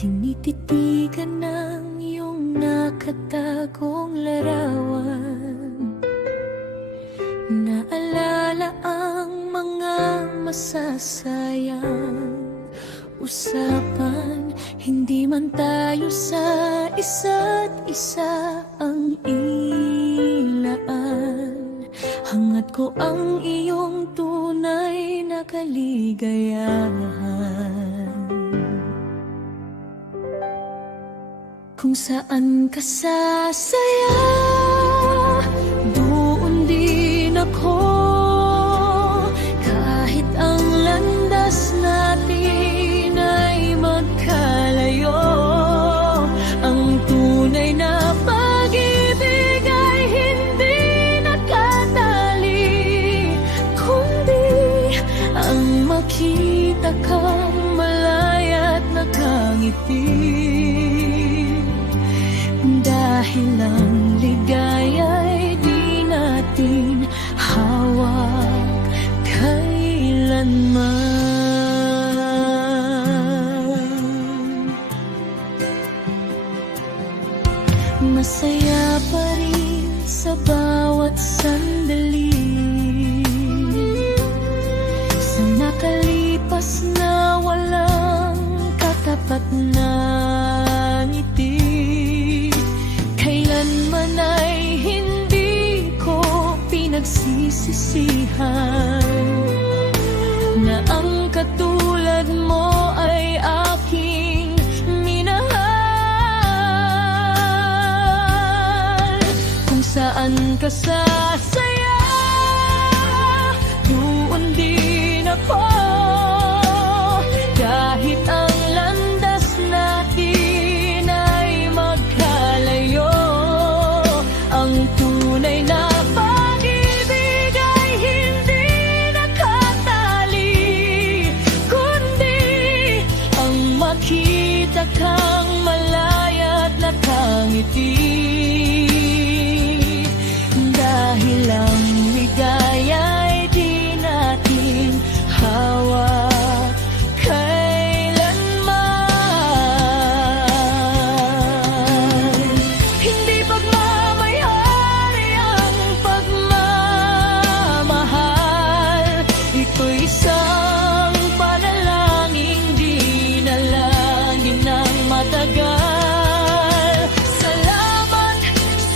Tinititigan ng iyong nakatagong larawan, naalala ang mga masasayang usapan. Hindi man tayo sa isa't isa ang ilaan, hangad ko ang iyong tunay na kaligayahan. Kung saan ka sasaya, doon din ako. Kahit ang landas natin ay magkalayo, ang tunay na pag-ibig ay hindi nakatali, kundi ang makita kang malaya't nakangiti. Dahil ang ligaya'y di natin hawak kailanman. Masaya pa rin sa bawat sandali, sa nakalipas na walang katapat na ngiti. Kailanman ay hindi ko pinagsisisihan na ang katulad mo ay aking minahal. Kung saan ka sasaya, doon din ako. Kahit ang landas natin ay magkalayo, ang tunay na pag-ibig ay hindi nakatali, kundi ang makita kang malaya't nakangiti. Dahil ang ligaya ay di natin hawak kailanman. Hindi pagmamayari ang pagmamahal, ito'y isang panalangin, di nalangin ng matagal. Salamat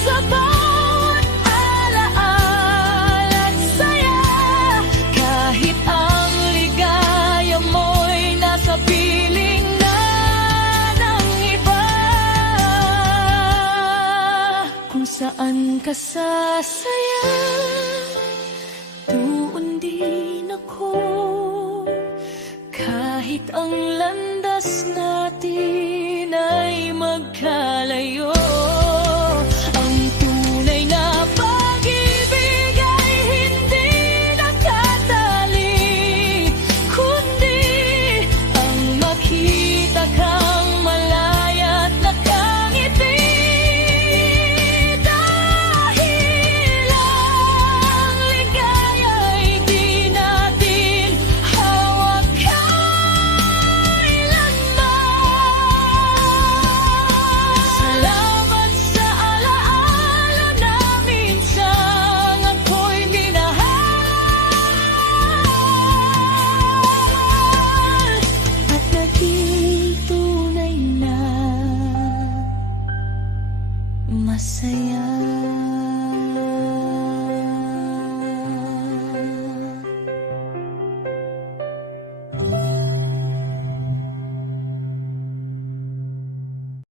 sa bawat alaala at saya, kahit ang ligaya mo'y nasa piling na ng iba. Kung saan ka sasaya, doon din ako. Kahit ang landas natin ay magkalayo, ang tunay na pag-ibig ay hindi nakatali, kundi ang makita kang malaya't nakangiti. Dahil ang ligaya ay di natin hawak kailanman. Salamat sa alaala na minsang ako'y minahal, at naging tunay na masaya.